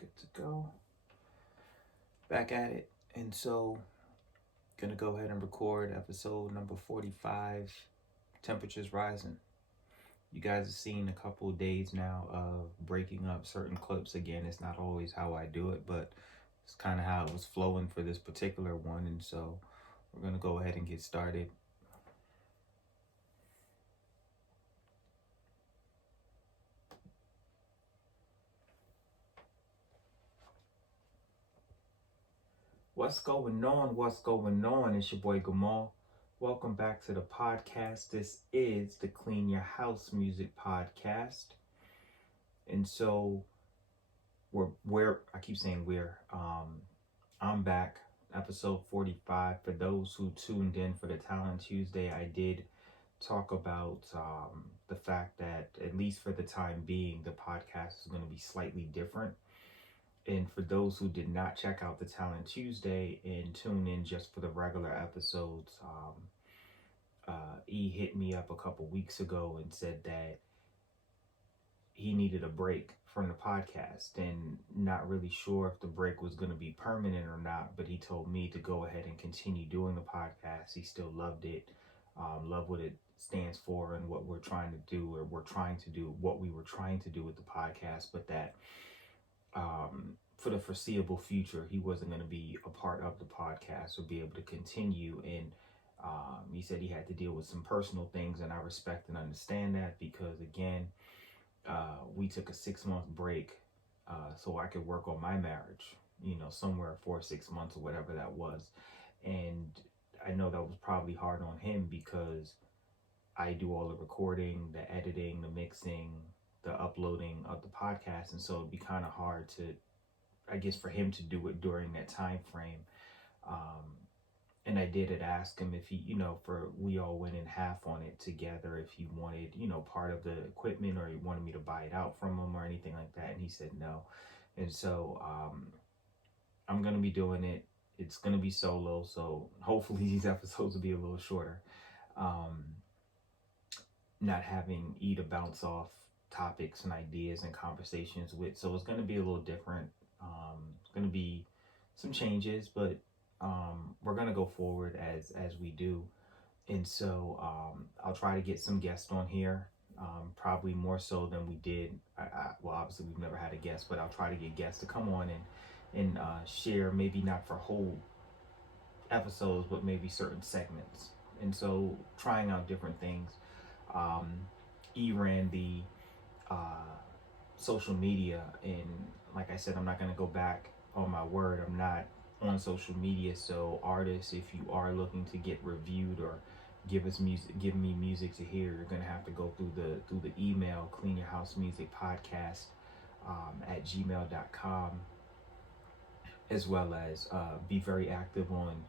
Good to go. Back at it. And so, gonna go ahead and record episode number 45, Temperatures Rising. You guys have seen a couple of days now of breaking up certain clips. Again, it's not always how I do it, but it's kind of how it was flowing for this particular one. And so, we're gonna go ahead and get started. What's going on? What's going on? It's your boy Gamal. Welcome back to the podcast. This is the Clean Your House Music Podcast. And so I keep saying I'm back, episode 45. For those who tuned in for the Talent Tuesday, I did talk about the fact that, at least for the time being, the podcast is going to be slightly different. And for those who did not check out the Talent Tuesday and tune in just for the regular episodes, E hit me up a couple weeks ago and said that he needed a break from the podcast, and not really sure if the break was going to be permanent or not, but he told me to go ahead and continue doing the podcast. He still loved it, loved what it stands for and what we're trying to do, or what we were trying to do with the podcast, but that for the foreseeable future, he wasn't going to be a part of the podcast or be able to continue. And he said he had to deal with some personal things, and I respect and understand that, because again, we took a 6-month break so I could work on my marriage, somewhere 4 or 6 months or whatever that was. And I know that was probably hard on him, because I do all the recording, the editing, the mixing, the uploading of the podcast, and so it'd be kind of hard to, I guess, for him to do it during that time frame. And I did ask him if he, we all went in half on it together, if he wanted, part of the equipment, or he wanted me to buy it out from him or anything like that. And he said no. And so I'm going to be doing it. It's going to be solo, so hopefully these episodes will be a little shorter. Not having E to bounce off topics and ideas and conversations with, so it's going to be a little different. It's going to be some changes, but we're going to go forward as we do. And so I'll try to get some guests on here, probably more so than we did. Well, obviously we've never had a guest, but I'll try to get guests to come on and share, maybe not for whole episodes, but maybe certain segments. And so trying out different things. E ran the social media, and like I said, I'm not going to go back on my word. I'm not on social media, so artists, if you are looking to get reviewed or give me music to hear, you're going to have to go through the email, Clean Your House Music Podcast at gmail.com, as well as be very active on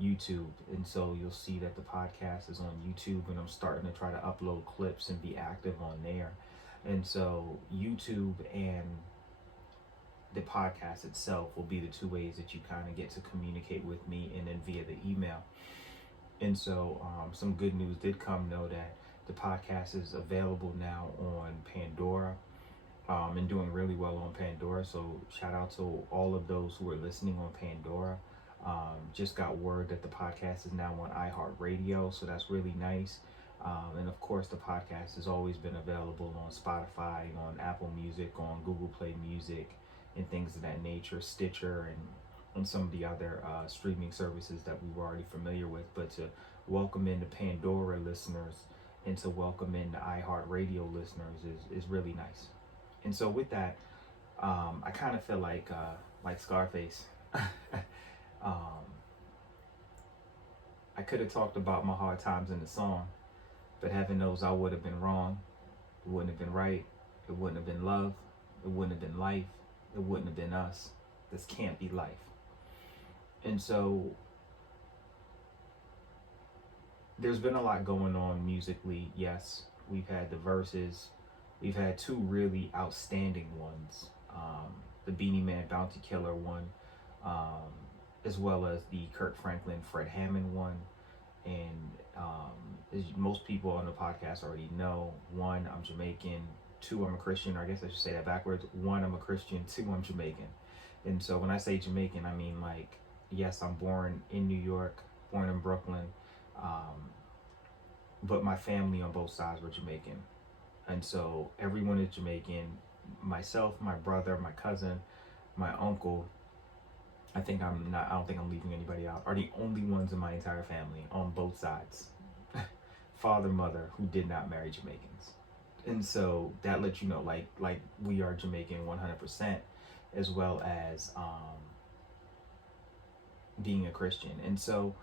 YouTube. And so you'll see that the podcast is on YouTube, and I'm starting to try to upload clips and be active on there. And so YouTube and the podcast itself will be the two ways that you kind of get to communicate with me, and then via the email. And so some good news did come, though, that the podcast is available now on Pandora, and doing really well on Pandora. So shout out to all of those who are listening on Pandora. Just got word that the podcast is now on iHeart, so that's really nice. And of course, the podcast has always been available on Spotify, on Apple Music, on Google Play Music, and things of that nature, Stitcher, and some of the other streaming services that we were already familiar with. But to welcome in the Pandora listeners and to welcome in the iHeart listeners is really nice. And so with that, I kind of feel like Scarface. I could have talked about my hard times in the song, but heaven knows I would have been wrong. It wouldn't have been right. It wouldn't have been love. It wouldn't have been life. It wouldn't have been us. This can't be life. And so there's been a lot going on musically. Yes, we've had the verses. We've had two really outstanding ones. The Beanie Man Bounty Killer one, as well as the Kirk Franklin Fred Hammond one. And as most people on the podcast already know, one, I'm Jamaican. Two, I'm a Christian, or I guess I should say that backwards. One, I'm a Christian. Two, I'm Jamaican. And so when I say Jamaican, I mean, like, yes, I'm born in New York, born in Brooklyn, um, but my family on both sides were Jamaican. And so everyone is Jamaican. Myself, my brother, my cousin, my uncle, I don't think I'm leaving anybody out, are the only ones in my entire family on both sides, father, mother, who did not marry Jamaicans. And so that lets you know, like we are Jamaican 100%, as well as being a Christian. And so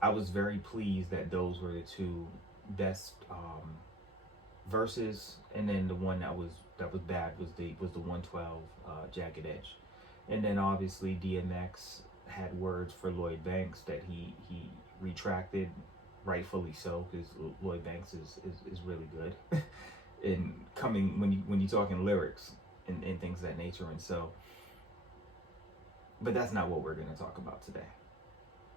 I was very pleased that those were the two best verses, and then the one that was bad was the 112 Jagged Edge. And then obviously DMX had words for Lloyd Banks that he retracted, rightfully so, because Lloyd Banks is really good in coming when you talking lyrics and things of that nature. And so, but that's not what we're going to talk about today.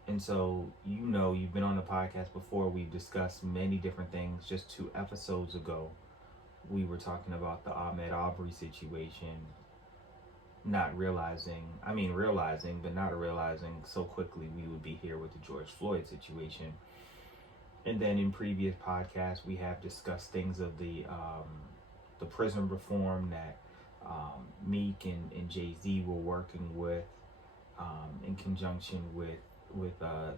And so, you've been on the podcast before. We've discussed many different things. Just 2 episodes ago, we were talking about the Ahmaud Arbery situation, realizing, but not realizing so quickly we would be here with the George Floyd situation. And then in previous podcasts, we have discussed things of the prison reform that Meek and Jay-Z were working with in conjunction with the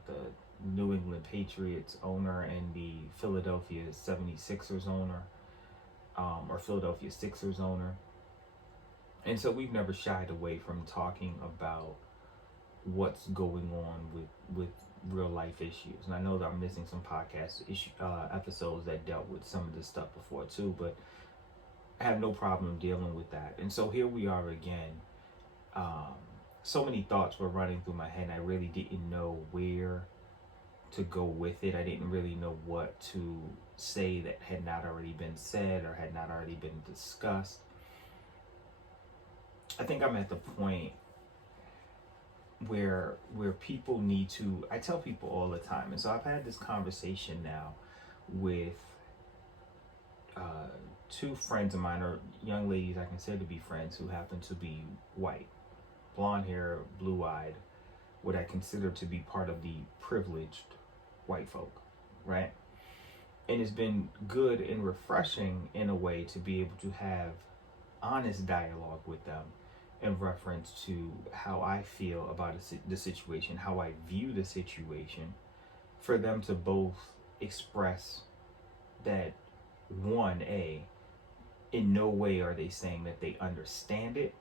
New England Patriots owner and the Philadelphia 76ers owner, or Philadelphia Sixers owner. And so we've never shied away from talking about what's going on with real life issues. And I know that I'm missing some episodes that dealt with some of this stuff before too, but I have no problem dealing with that. And so here we are again. So many thoughts were running through my head, and I really didn't know where to go with it. I didn't really know what to say that had not already been said or had not already been discussed. I think I'm at the point where people need to, I tell people all the time, and so I've had this conversation now with 2 friends of mine, or young ladies I consider to be friends, who happen to be white. Blonde hair, blue-eyed, what I consider to be part of the privileged white folk, right? And it's been good and refreshing in a way to be able to have honest dialogue with them in reference to how I feel about the situation, how I view the situation, for them to both express that, in no way are they saying that they understand it,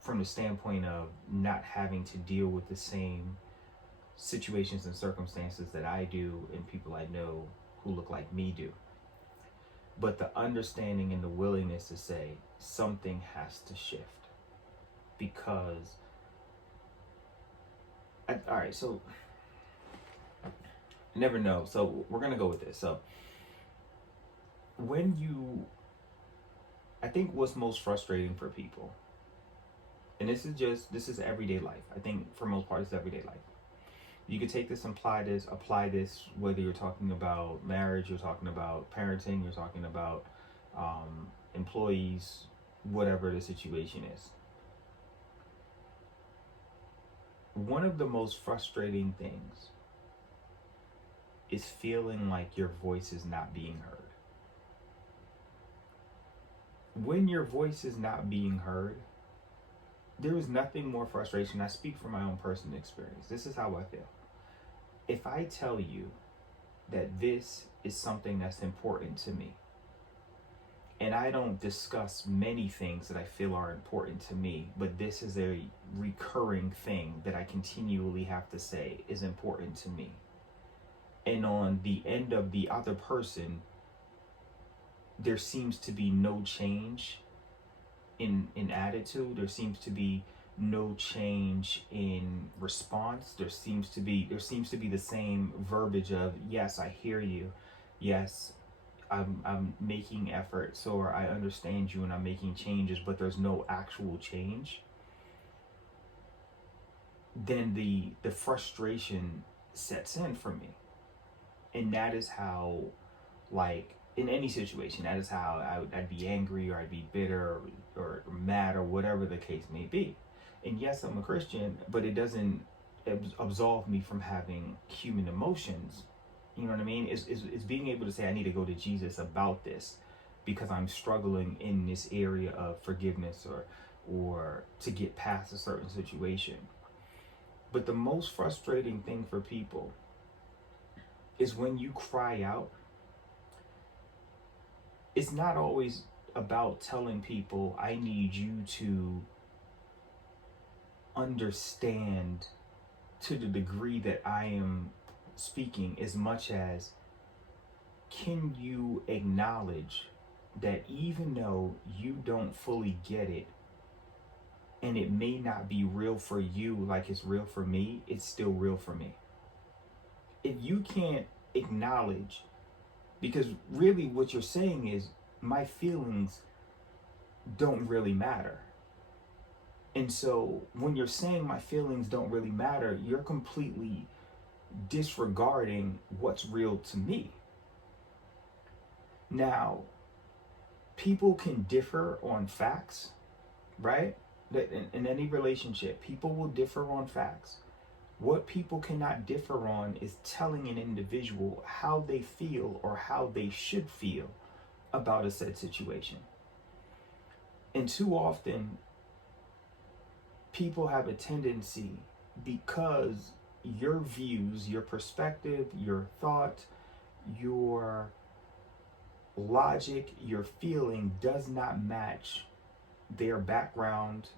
from the standpoint of not having to deal with the same situations and circumstances that I do and people I know who look like me do. But the understanding and the willingness to say something has to shift, because all right, so never know. So we're going to go with this. So I think what's most frustrating for people, and this is everyday life. I think for most part, it's everyday life. You could take this and apply this, whether you're talking about marriage, you're talking about parenting, you're talking about employees, whatever the situation is. One of the most frustrating things is feeling like your voice is not being heard. When your voice is not being heard, there is nothing more frustration. I speak from my own personal experience. This is how I feel. If I tell you that this is something that's important to me, and I don't discuss many things that I feel are important to me, but this is a recurring thing that I continually have to say is important to me, and on the end of the other person, there seems to be no change in attitude, there seems to be no change in response, there seems to be the same verbiage of, yes, I hear you, yes, I'm making efforts, or I understand you and I'm making changes, but there's no actual change, then the frustration sets in for me. And that is how, like, in any situation. That is how I'd be angry, or I'd be bitter, or mad, or whatever the case may be. And yes, I'm a Christian, but it doesn't absolve me from having human emotions. You know what I mean? It's being able to say, I need to go to Jesus about this because I'm struggling in this area of forgiveness, or to get past a certain situation. But the most frustrating thing for people is when you cry out. It's not always about telling people, I need you to understand to the degree that I am speaking, as much as, can you acknowledge that even though you don't fully get it, and it may not be real for you like it's real for me, it's still real for me. If you can't acknowledge, because really what you're saying is, my feelings don't really matter. And so when you're saying my feelings don't really matter, you're completely disregarding what's real to me. Now, people can differ on facts, right? In any relationship, people will differ on facts. What people cannot differ on is telling an individual how they feel, or how they should feel about a said situation. And too often, people have a tendency, because your views, your perspective, your thought, your logic, your feeling does not match their background,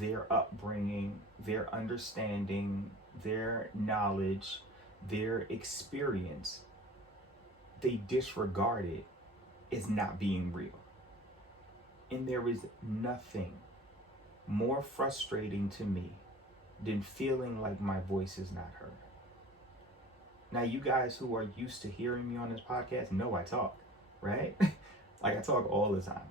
their upbringing, their understanding, their knowledge, their experience. They disregard it as not being real. And there is nothing more frustrating to me than feeling like my voice is not heard. Now, you guys who are used to hearing me on this podcast know I talk, right? Like, I talk all the time.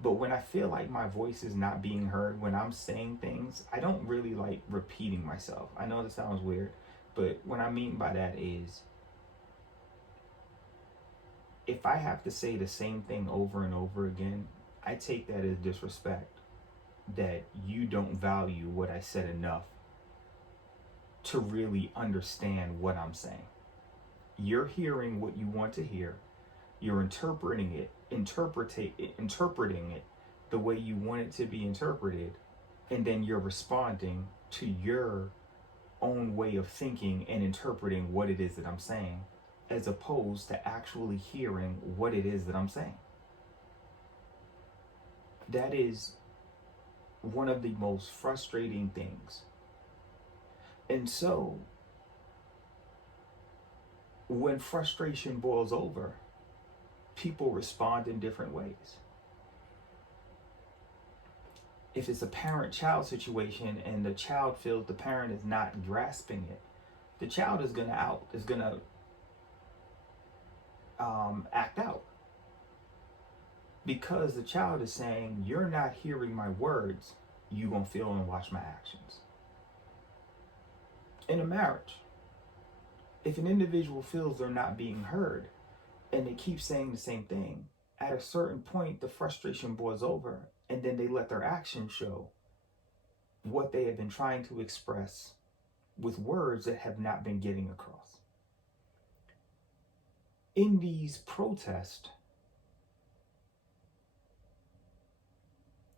But when I feel like my voice is not being heard, when I'm saying things, I don't really like repeating myself. I know that sounds weird, but what I mean by that is, if I have to say the same thing over and over again, I take that as disrespect, that you don't value what I said enough to really understand what I'm saying. You're hearing what you want to hear. You're interpreting it the way you want it to be interpreted, and then you're responding to your own way of thinking and interpreting what it is that I'm saying, as opposed to actually hearing what it is that I'm saying. That is one of the most frustrating things. And so, when frustration boils over, people respond in different ways. If it's a parent-child situation and the child feels the parent is not grasping it, the child is gonna act out, because the child is saying, you're not hearing my words, you gonna feel and watch my actions. In a marriage, if an individual feels they're not being heard and they keep saying the same thing, at a certain point the frustration boils over, and then they let their actions show what they have been trying to express with words that have not been getting across. In these protests,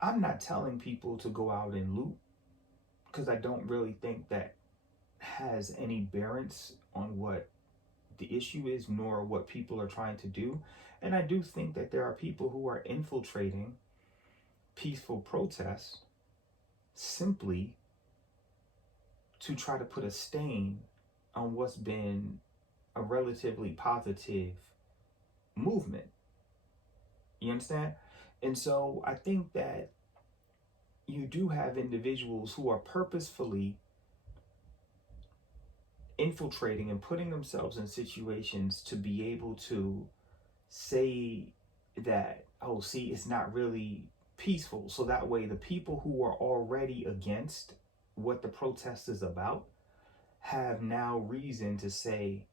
I'm not telling people to go out and loot, because I don't really think that has any bearance on what the issue is, nor what people are trying to do. And I do think that there are people who are infiltrating peaceful protests simply to try to put a stain on what's been a relatively positive movement. You understand? And so I think that you do have individuals who are purposefully infiltrating and putting themselves in situations to be able to say that, oh, see, it's not really peaceful. So that way the people who are already against what the protest is about have now reason to say,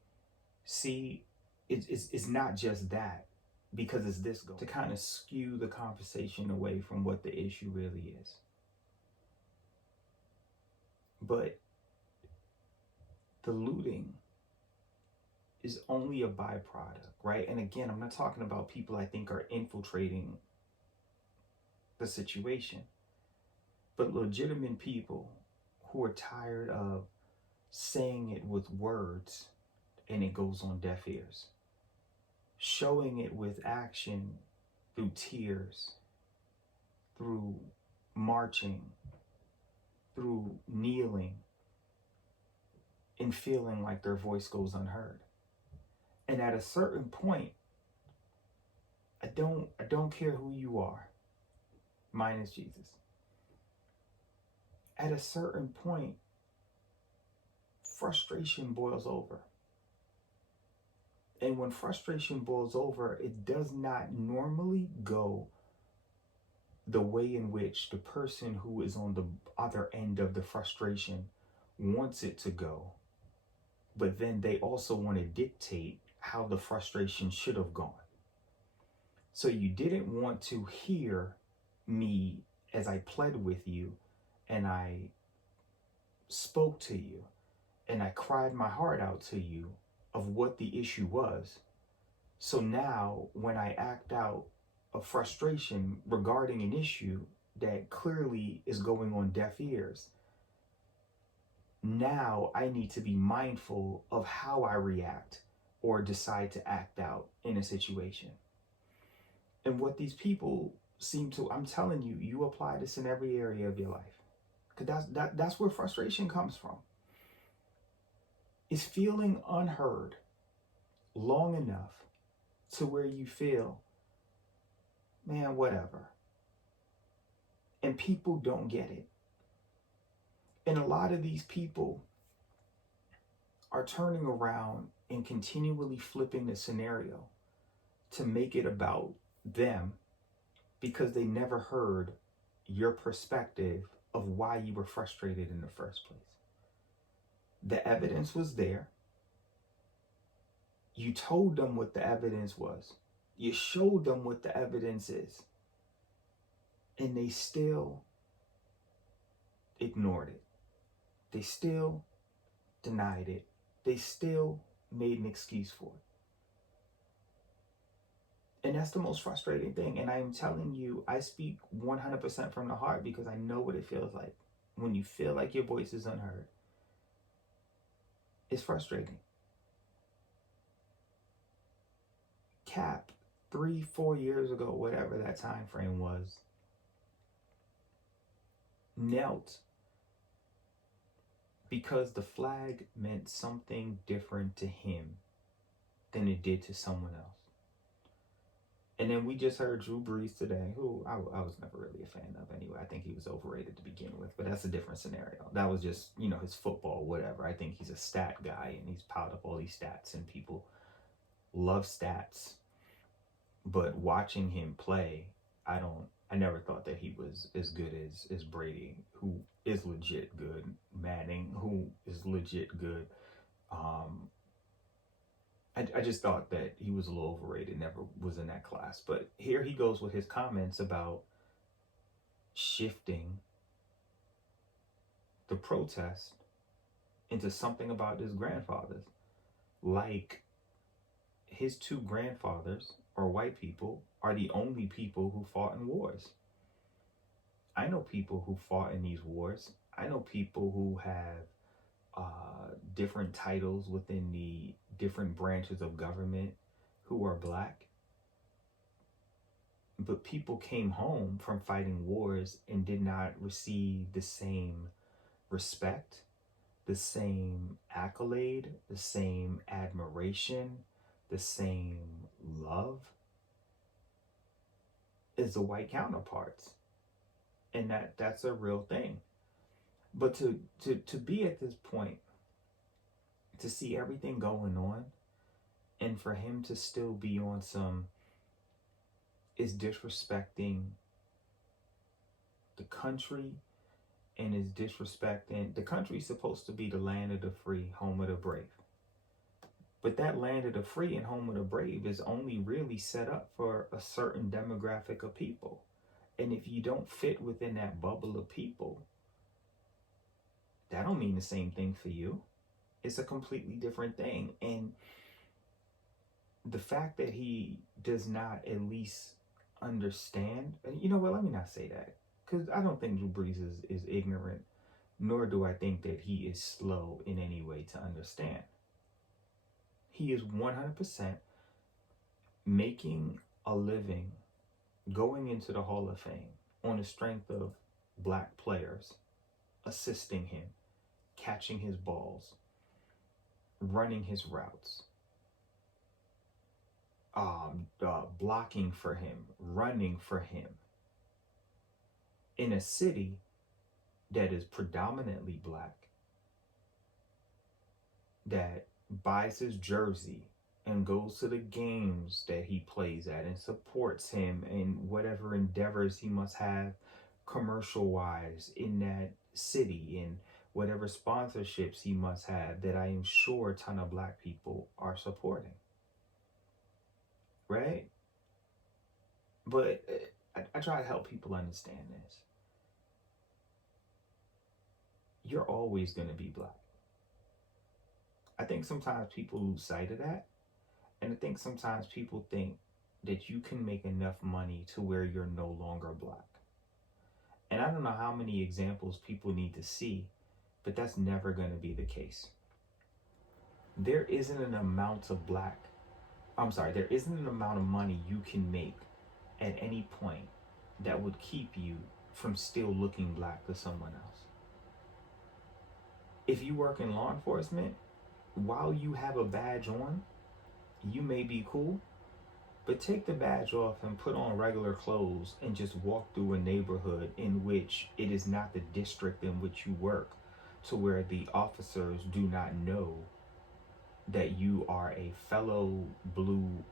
see, it's not just that, because it's this goal to kind of skew the conversation away from what the issue really is. But the looting is only a byproduct, right? And again, I'm not talking about people I think are infiltrating the situation, but legitimate people who are tired of saying it with words and it goes on deaf ears, showing it with action through tears, through marching, through kneeling, and feeling like their voice goes unheard. And at a certain point, I don't care who you are, minus Jesus. At a certain point, frustration boils over. And when frustration boils over, it does not normally go the way in which the person who is on the other end of the frustration wants it to go. But then they also want to dictate how the frustration should have gone. So you didn't want to hear me as I pled with you and I spoke to you and I cried my heart out to you of what the issue was. So now when I act out a frustration regarding an issue that clearly is going on deaf ears, now I need to be mindful of how I react or decide to act out in a situation. And what these people seem to, I'm telling you, you apply this in every area of your life. Because that's where frustration comes from. Is feeling unheard long enough to where you feel, man, whatever. And people don't get it. And a lot of these people are turning around and continually flipping the scenario to make it about them because they never heard your perspective of why you were frustrated in the first place. The evidence was there. You told them what the evidence was. You showed them what the evidence is. And they still ignored it. They still denied it. They still made an excuse for it. And that's the most frustrating thing. And I'm telling you, I speak 100% from the heart because I know what it feels like when you feel like your voice is unheard. It's frustrating. Cap, 3-4 years ago, whatever that time frame was, knelt because the flag meant something different to him than it did to someone else. And then we just heard Drew Brees today, who I was never really a fan of anyway. I think he was overrated to begin with, but that's a different scenario. That was just, his football, whatever. I think he's a stat guy and he's piled up all these stats and people love stats. But watching him play, I never thought that he was as good as Brady, who is legit good, Manning, who is legit good. I just thought that he was a little overrated, never was in that class. But here he goes with his comments about shifting the protest into something about his grandfathers. Like his two grandfathers, or white people, are the only people who fought in wars. I know people who fought in these wars. I know people who have different titles within the different branches of government who are black. But people came home from fighting wars and did not receive the same respect, the same accolade, the same admiration, the same love as the white counterparts. And that's a real thing. But to be at this point, to see everything going on, and for him to still be on some is disrespecting the country and is disrespecting the country. Is supposed to be the land of the free, home of the brave. But that land of the free and home of the brave is only really set up for a certain demographic of people. And if you don't fit within that bubble of people, that don't mean the same thing for you. It's a completely different thing. And the fact that he does not at least understand, and you know what, let me not say that. Because I don't think Drew Brees is ignorant, nor do I think that he is slow in any way to understand. He is 100% making a living going into the Hall of Fame on the strength of black players assisting him, catching his balls, running his routes, blocking for him, running for him, in a city that is predominantly black, that buys his jersey and goes to the games that he plays at and supports him in whatever endeavors he must have commercial wise in that city, and whatever sponsorships he must have, that I am sure a ton of black people are supporting. Right? But I try to help people understand this. You're always going to be black. I think sometimes people lose sight of that. And I think sometimes people think that you can make enough money to where you're no longer black. And I don't know how many examples people need to see, but that's never going to be the case. There isn't an amount of there isn't an amount of money you can make at any point that would keep you from still looking black to someone else. If you work in law enforcement, while you have a badge on, you may be cool, but take the badge off and put on regular clothes and just walk through a neighborhood in which it is not the district in which you work, to where the officers do not know that you are a fellow blue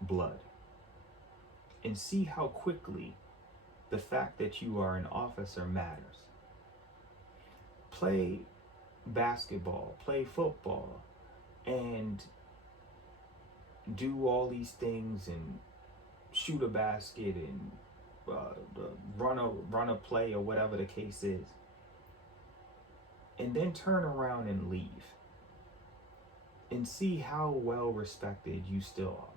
blood. And see how quickly the fact that you are an officer matters. Play basketball, play football, and do all these things and shoot a basket and run a play or whatever the case is, and then turn around and leave, and see how well respected you still are.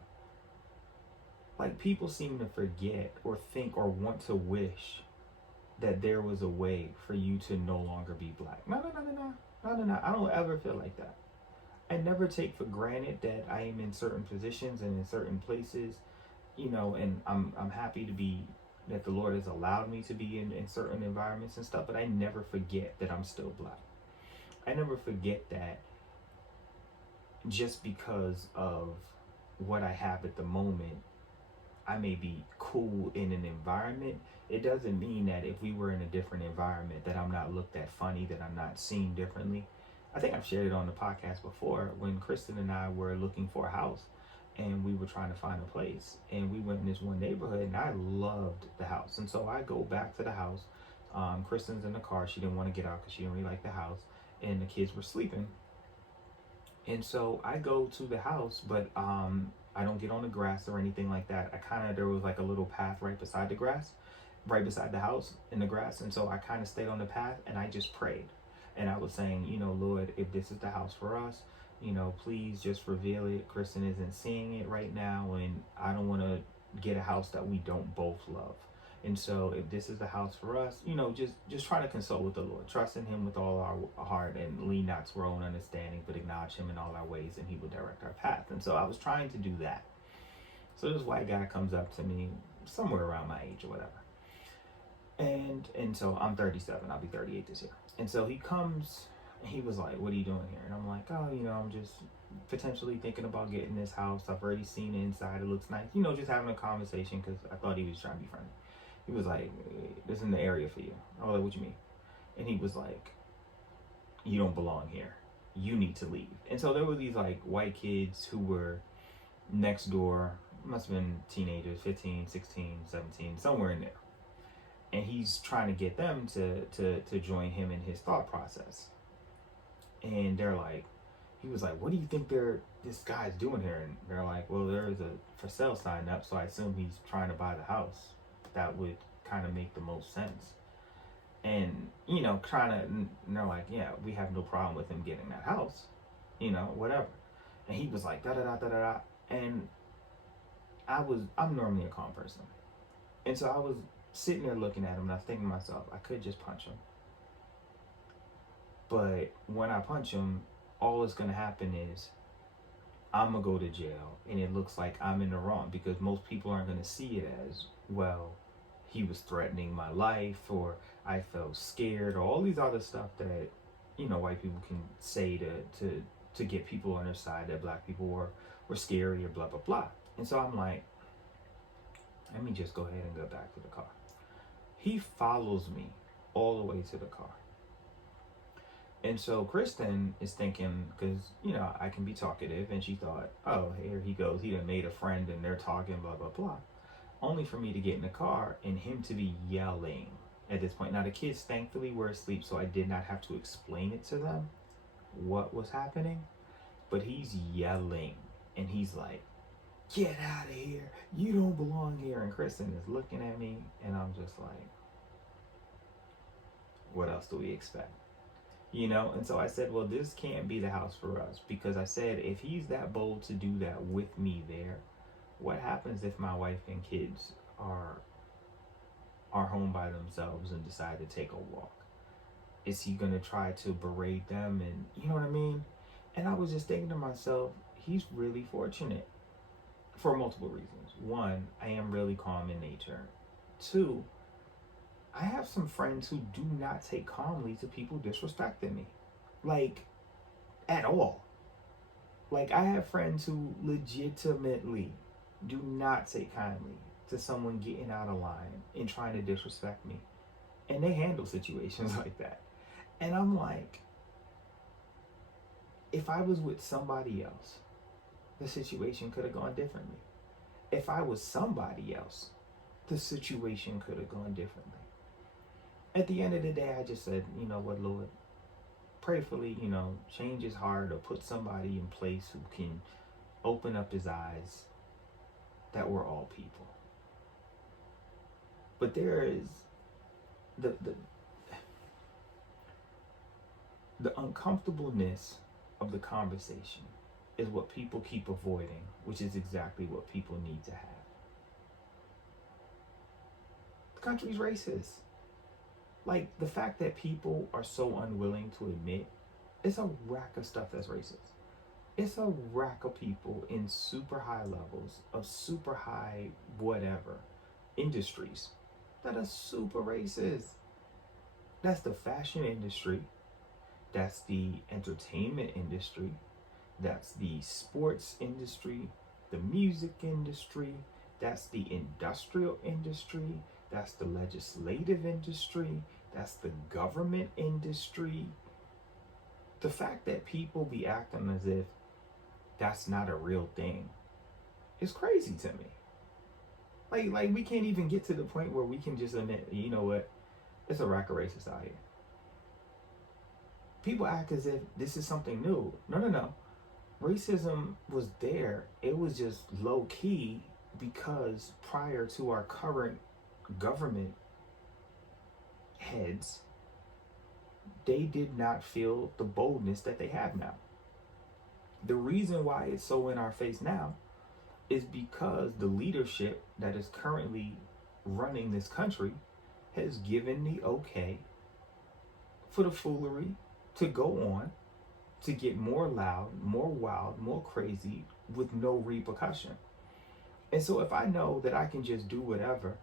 Like, people seem to forget or think or want to wish that there was a way for you to no longer be black. No. I don't ever feel like that. I never take for granted that I am in certain positions and in certain places, and I'm happy to be, that the Lord has allowed me to be in certain environments and stuff, but I never forget that I'm still black. I never forget that just because of what I have at the moment, I may be cool in an environment. It doesn't mean that if we were in a different environment that I'm not looked at funny, that I'm not seen differently. I think I've shared it on the podcast before, when Kristen and I were looking for a house and we were trying to find a place, and we went in this one neighborhood and I loved the house. And so I go back to the house. Kristen's in the car. She didn't want to get out because she didn't really like the house, and the kids were sleeping. And so I go to the house, but I don't get on the grass or anything like that. There was like a little path right beside the house in the grass. And so I kind of stayed on the path and I just prayed. And I was saying, Lord, if this is the house for us, please just reveal it. Kristen isn't seeing it right now, and I don't want to get a house that we don't both love. And so if this is the house for us, just try to consult with the Lord, trust in him with all our heart, and lean not to our own understanding, but acknowledge him in all our ways, and he will direct our path. And so I was trying to do that. So this white guy comes up to me, somewhere around my age or whatever. And so I'm 37, I'll be 38 this year. And so he comes, he was like, "What are you doing here?" And I'm like, "Oh, I'm just potentially thinking about getting this house. I've already seen it inside. It looks nice." Just having a conversation, because I thought he was trying to be friendly. He was like, "This isn't the area for you." I was like, "What you mean?" And he was like, "You don't belong here. You need to leave." And so there were these like white kids who were next door, must have been teenagers, 15, 16, 17, somewhere in there. And he's trying to get them to join him in his thought process. And they're like, He was like, what do you think this guy's doing here? And they're like, well, there's a for sale sign up, so I assume he's trying to buy the house. That would kind of make the most sense. And, trying to, and they're like, yeah, we have no problem with him getting that house, whatever. And he was like, da da da da da da. And I'm normally a calm person. And so I was sitting there looking at him, and I was thinking to myself, I could just punch him. But when I punch him, all that's going to happen is I'm going to go to jail, and it looks like I'm in the wrong, because most people aren't going to see it as, well, he was threatening my life, or I felt scared, or all these other stuff that, white people can say to get people on their side, that black people were scary or blah, blah, blah. And so I'm like, let me just go ahead and go back to the car. He follows me all the way to the car. And so Kristen is thinking, because, I can be talkative, and she thought, oh, here he goes. He done made a friend, and they're talking, blah, blah, blah. Only for me to get in the car and him to be yelling at this point. Now, the kids thankfully were asleep, so I did not have to explain it to them what was happening. But he's yelling, and he's like, get out of here. You don't belong here. And Kristen is looking at me, and I'm just like, what else do we expect? And so I said, well, this can't be the house for us, because I said, if he's that bold to do that with me there, what happens if my wife and kids are home by themselves and decide to take a walk? Is he going to try to berate them? And you know what I mean? And I was just thinking to myself, he's really fortunate for multiple reasons. One, I am really calm in nature. Two, I have some friends who do not take calmly to people disrespecting me. Like, at all. Like, I have friends who legitimately do not take kindly to someone getting out of line and trying to disrespect me. And they handle situations like that. And I'm like, if I was with somebody else, the situation could have gone differently. If I was somebody else, the situation could have gone differently. At the end of the day, I just said, you know what, Lord, prayerfully, change his heart, or put somebody in place who can open up his eyes that we're all people. But there is the uncomfortableness of the conversation is what people keep avoiding, which is exactly what people need to have. The country's racist. Like, the fact that people are so unwilling to admit, it's a rack of stuff that's racist. It's a rack of people in super high levels of super high whatever industries that are super racist. That's the fashion industry. That's the entertainment industry. That's the sports industry, the music industry. That's the industrial industry. That's the legislative industry. That's the government industry. The fact that people be acting as if that's not a real thing is crazy to me. Like we can't even get to the point where we can just admit, you know what, it's a rack of racists out here. People act as if this is something new. No. Racism was there. It was just low key because prior to our current government heads, they did not feel the boldness that they have now. The reason why it's so in our face now is because the leadership that is currently running this country has given the okay for the foolery to go on, to get more loud, more wild, more crazy with no repercussion. And so if I know that I can just do whatever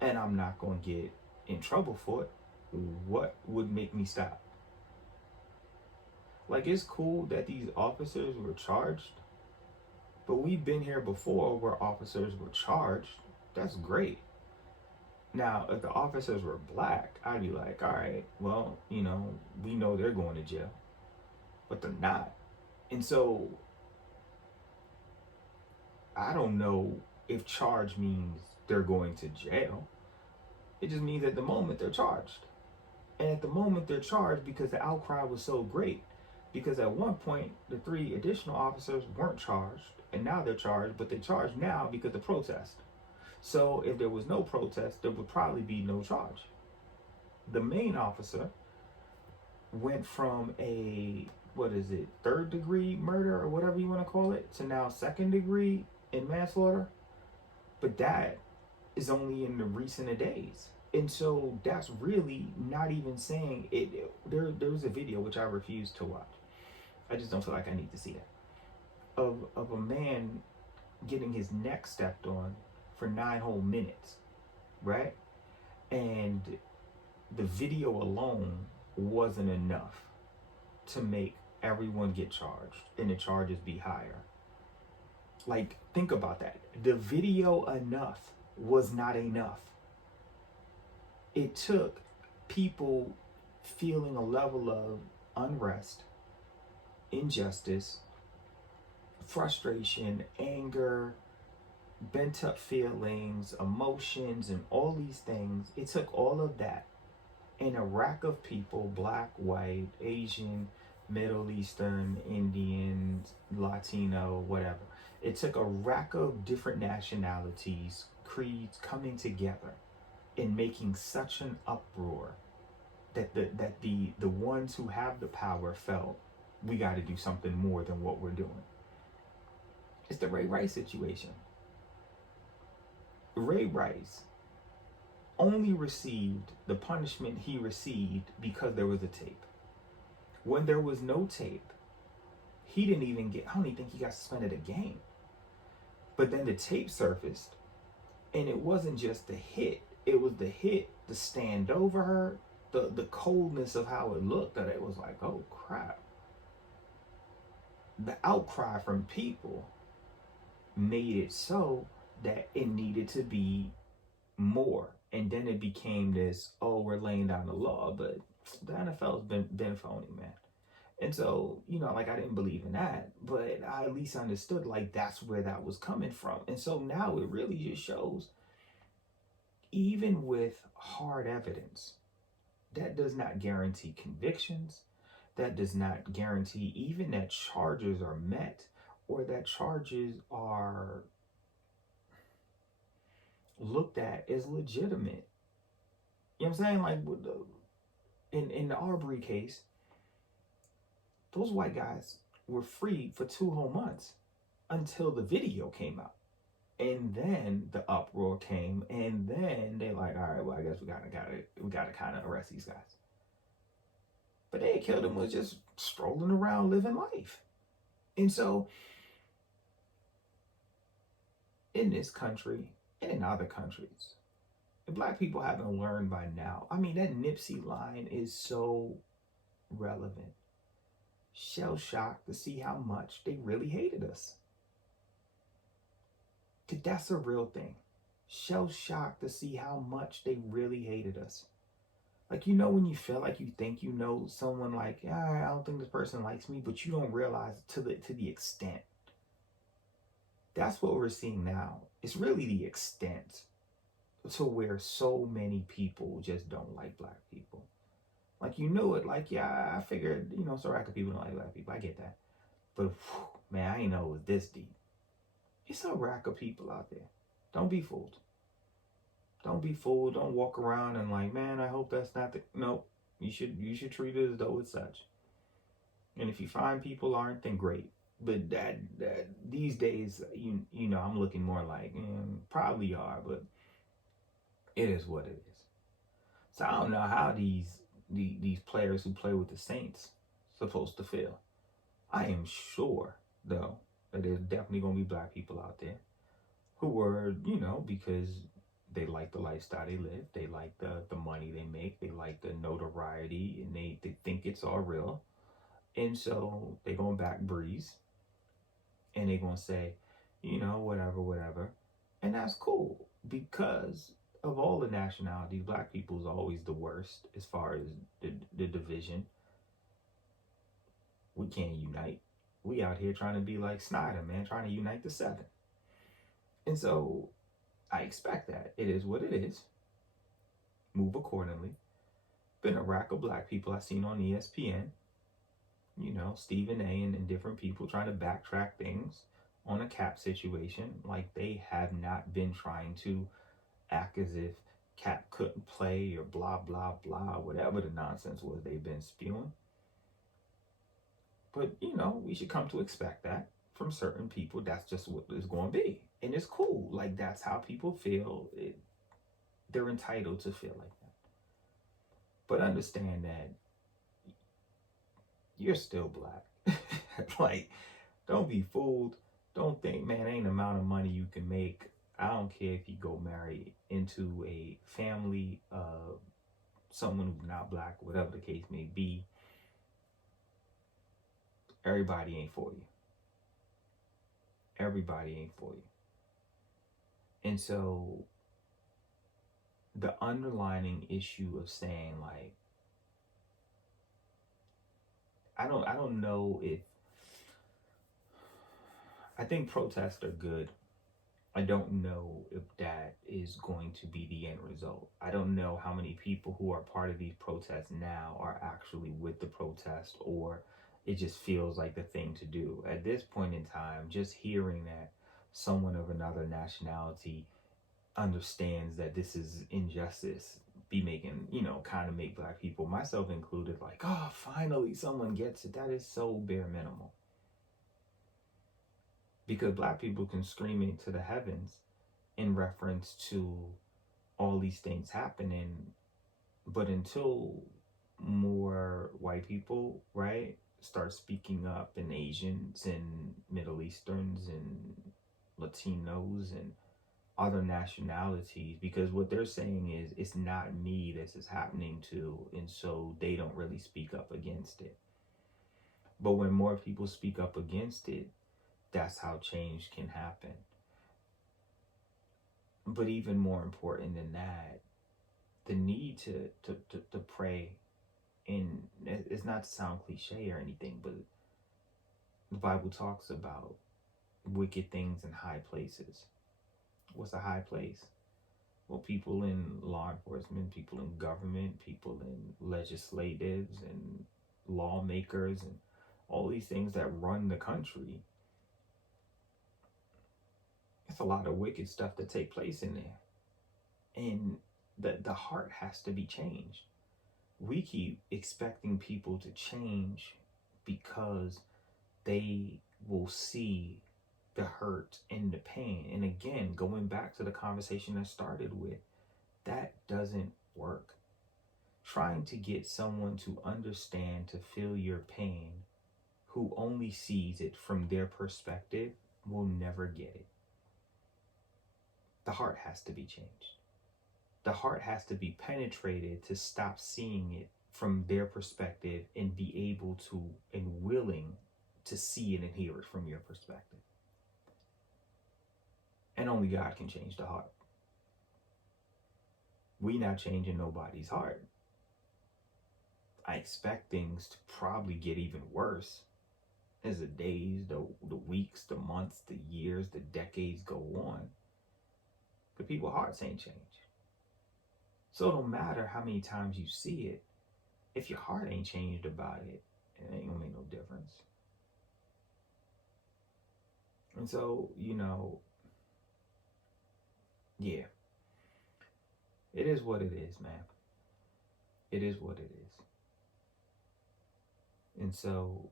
and I'm not going to get in trouble for it, what would make me stop? Like, it's cool that these officers were charged, but we've been here before where officers were charged. That's great. Now, if the officers were black, I'd be like, all right, well, we know they're going to jail, but they're not. And so I don't know if charge means they're going to jail. It just means at the moment they're charged. And at the moment they're charged, because the outcry was so great, Because at one point, the 3 additional officers weren't charged, and now they're charged, but they're charged now because of protest. So if there was no protest, there would probably be no charge. The main officer went from a, what is it, 3rd degree murder or whatever you want to call it, to now 2nd degree in manslaughter. But that is only in the recent days. And so that's really not even saying it. There's a video which I refuse to watch. I just don't feel like I need to see that. Of a man getting his neck stepped on for 9 whole minutes, right? And the video alone wasn't enough to make everyone get charged and the charges be higher. Like, think about that. The video enough was not enough. It took people feeling a level of unrest, injustice, frustration, anger, bent up feelings, emotions, and all these things. It took all of that and a rack of people, black, white, Asian, Middle Eastern, Indian, Latino, whatever. It took a rack of different nationalities, creeds coming together and making such an uproar that the ones who have the power felt we got to do something more than what we're doing. It's the Ray Rice situation. Ray Rice only received the punishment he received because there was a tape. When there was no tape, he didn't even get, I don't even think he got suspended a game. But then the tape surfaced, and it wasn't just the hit, it was the hit, the stand over her, the coldness of how it looked, that it was like, oh crap. The outcry from people made it so that it needed to be more. And then it became this, oh, we're laying down the law, but the NFL's been phony, man. And so, like, I didn't believe in that, but I at least understood, like, that's where that was coming from. And so now it really just shows, even with hard evidence, that does not guarantee convictions. That does not guarantee even that charges are met or that charges are looked at as legitimate. You know what I'm saying? Like, with in the Arbery case, those white guys were free for 2 whole months until the video came out. And then the uproar came, and then they're like, all right, well, I guess we gotta kind of arrest these guys. But they had killed them was just strolling around living life. And so in this country and in other countries, the black people haven't learned by now. I mean, that Nipsey line is so relevant. Shell shocked to see how much they really hated us. That's a real thing. Shell shocked to see how much they really hated us. Like, when you feel like you think someone, like, I don't think this person likes me, but you don't realize to the extent. That's what we're seeing now. It's really the extent to where so many people just don't like black people. Like, it, like, yeah, I figured, so rack of people don't like black people. I get that. But, man, I didn't know it was this deep. It's a rack of people out there. Don't be fooled. Don't be fooled. Don't walk around and like, man, I hope that's not the... No, you should treat it as though it's such. And if you find people aren't, then great. But that these days, I'm looking more like, probably are, but it is what it is. So I don't know how these players who play with the Saints supposed to feel. I am sure, though, that there's definitely going to be black people out there who were, because they like the lifestyle they live, they like the money they make, they like the notoriety, and they think it's all real. And so they're going to back Breeze, and they're going to say, whatever. And that's cool, because of all the nationalities, black people is always the worst as far as the division. We can't unite. We out here trying to be like Snyder, man, trying to unite the 7. And so I expect that. It is what it is. Move accordingly. Been a rack of black people I seen on ESPN Stephen A and different people trying to backtrack things on a Cap situation. Like, they have not been trying to act as if Cap couldn't play or blah, blah, blah, whatever the nonsense was they've been spewing. But, we should come to expect that from certain people. That's just what it's going to be. And it's cool. Like, that's how people feel. They're entitled to feel like that. But understand that you're still black. Like, don't be fooled. Don't think, man, ain't the amount of money you can make. I don't care if you go marry into a family of someone who's not black, whatever the case may be. Everybody ain't for you. Everybody ain't for you. And so the underlining issue of saying, like, I don't know if, I think protests are good. I don't know if that is going to be the end result. I don't know how many people who are part of these protests now are actually with the protest, or it just feels like the thing to do. At this point in time, just hearing that someone of another nationality understands that this is injustice be making, kind of make black people, myself included, like, oh, finally someone gets it. That is so bare minimal. Because black people can scream it to the heavens in reference to all these things happening. But until more white people, right, start speaking up, and Asians and Middle Easterns and Latinos and other nationalities, because what they're saying is it's not me this is happening to, and so they don't really speak up against it. But when more people speak up against it, that's how change can happen. But even more important than that, the need to pray, and it's not to sound cliche or anything, but the Bible talks about wicked things in high places. What's a high place? Well, people in law enforcement, people in government, people in legislatives and lawmakers and all these things that run the country. It's a lot of wicked stuff that take place in there. And the heart has to be changed. We keep expecting people to change because they will see the hurt and the pain. And again, going back to the conversation I started with, that doesn't work. Trying to get someone to understand, to feel your pain, who only sees it from their perspective, will never get it. The heart has to be changed. The heart has to be penetrated to stop seeing it from their perspective and be able to and willing to see it and hear it from your perspective. And only God can change the heart. We not changing nobody's heart. I expect things to probably get even worse as the days, the weeks, the months, the years, the decades go on. But people's hearts ain't changed. So it don't matter how many times you see it. If your heart ain't changed about it, it ain't gonna make no difference. And so, yeah. It is what it is, man. It is what it is. And so,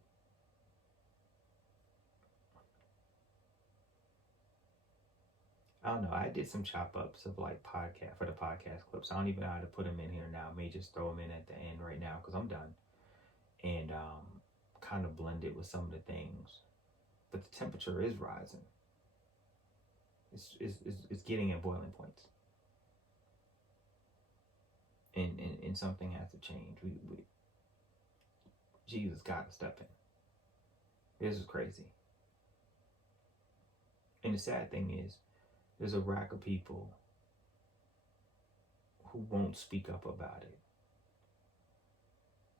I don't know. I did some chop ups of like podcast for the podcast clips. I don't even know how to put them in here now. I may just throw them in at the end right now because I'm done. And kind of blend it with some of the things. But the temperature is rising. It's getting at boiling points. And something has to change. Jesus got to step in. This is crazy. And the sad thing is, there's a rack of people who won't speak up about it,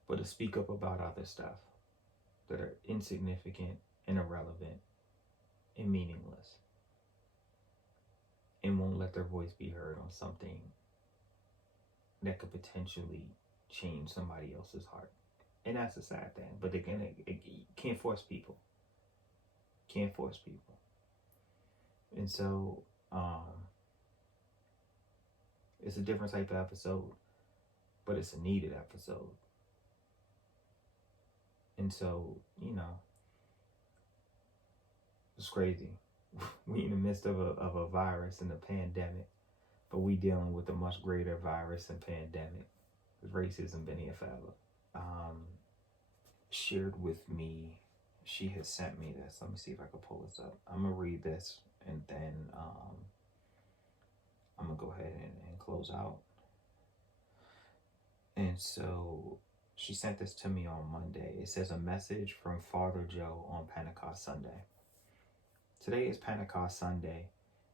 but to speak up about other stuff that are insignificant and irrelevant and meaningless, and won't let their voice be heard on something that could potentially change somebody else's heart. And that's a sad thing. But again, can't force people. Can't force people. And so, it's a different type of episode, but it's a needed episode. And so, it's crazy. We in the midst of a virus and a pandemic, but we dealing with a much greater virus and pandemic. Racism been here forever. Shared with me, she has sent me this. Let me see if I can pull this up. I'm gonna read this and then I'm gonna go ahead and close out. And so she sent this to me on Monday. It says, a message from Father Joe on Pentecost Sunday. Today is Pentecost Sunday.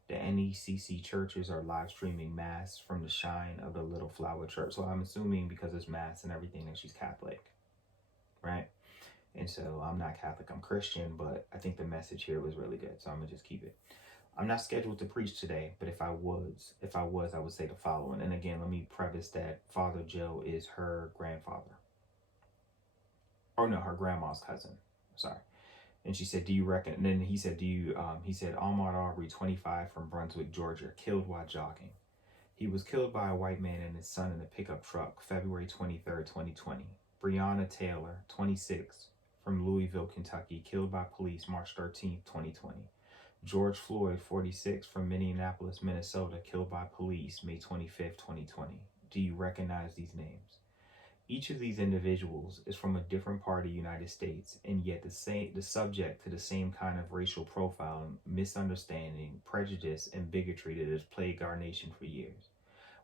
The NECC churches are live streaming Mass from the Shine of the Little Flower Church. So I'm assuming because it's Mass and everything that she's Catholic, right? And so I'm not Catholic, I'm Christian, but I think the message here was really good. So I'm gonna just keep it. I'm not scheduled to preach today, but if I was, I would say the following. And again, let me preface that Father Joe is her grandfather. Or no, her grandma's cousin. Sorry. And she said, do you reckon? And then he said, he said, Ahmaud Arbery, 25, from Brunswick, Georgia, killed while jogging. He was killed by a white man and his son in a pickup truck, February 23rd, 2020. Breonna Taylor, 26, from Louisville, Kentucky, killed by police, March 13th, 2020. George Floyd, 46, from Minneapolis, Minnesota, killed by police, May 25th, 2020. Do you recognize these names? Each of these individuals is from a different part of the United States, and yet the subject to the same kind of racial profiling, misunderstanding, prejudice, and bigotry that has plagued our nation for years.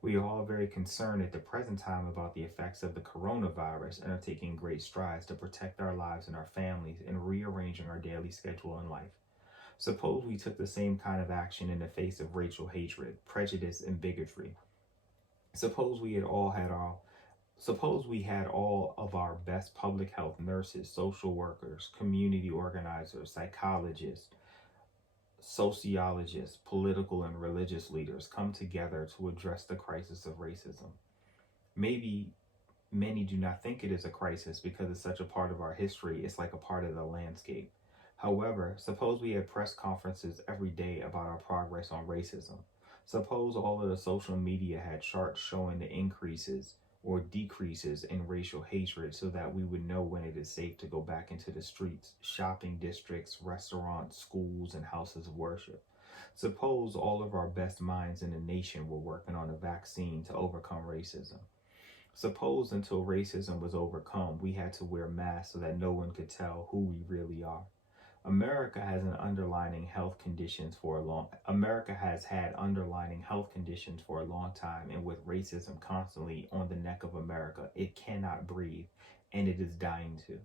We are all very concerned at the present time about the effects of the coronavirus and are taking great strides to protect our lives and our families and rearranging our daily schedule in life. Suppose we took the same kind of action in the face of racial hatred, prejudice, and bigotry. Suppose we had all of our best public health nurses, social workers, community organizers, psychologists, sociologists, political and religious leaders come together to address the crisis of racism. Maybe many do not think it is a crisis because it's such a part of our history, it's like a part of the landscape. However, suppose we had press conferences every day about our progress on racism. Suppose all of the social media had charts showing the increases or decreases in racial hatred so that we would know when it is safe to go back into the streets, shopping districts, restaurants, schools, and houses of worship. Suppose all of our best minds in the nation were working on a vaccine to overcome racism. Suppose until racism was overcome, we had to wear masks so that no one could tell who we really are. America has had underlying health conditions for a long time, and with racism constantly on the neck of America, it cannot breathe, and it is dying to.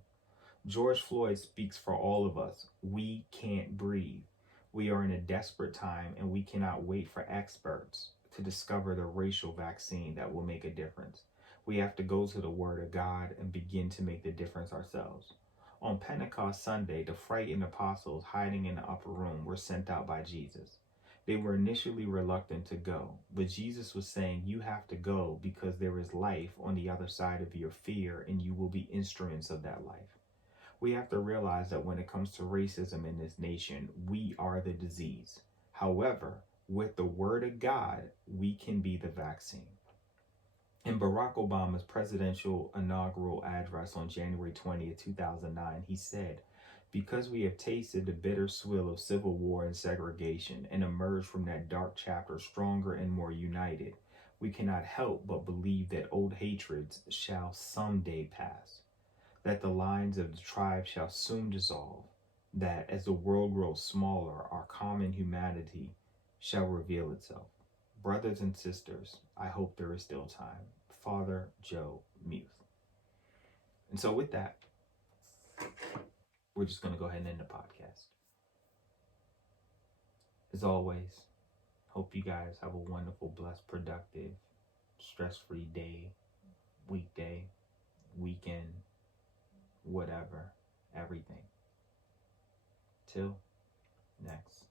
George Floyd speaks for all of us. We can't breathe. We are in a desperate time, and we cannot wait for experts to discover the racial vaccine that will make a difference. We have to go to the Word of God and begin to make the difference ourselves. On Pentecost Sunday, the frightened apostles hiding in the upper room were sent out by Jesus. They were initially reluctant to go, but Jesus was saying, you have to go because there is life on the other side of your fear, and you will be instruments of that life. We have to realize that when it comes to racism in this nation, we are the disease. However, with the Word of God, we can be the vaccine. In Barack Obama's presidential inaugural address on January 20th, 2009, he said, because we have tasted the bitter swill of civil war and segregation and emerged from that dark chapter stronger and more united, we cannot help but believe that old hatreds shall someday pass, that the lines of the tribe shall soon dissolve, that as the world grows smaller, our common humanity shall reveal itself. Brothers and sisters, I hope there is still time. Father Joe Muth. And so with that, we're just going to go ahead and end the podcast. As always, hope you guys have a wonderful, blessed, productive, stress-free day, weekday, weekend, whatever, everything. Till next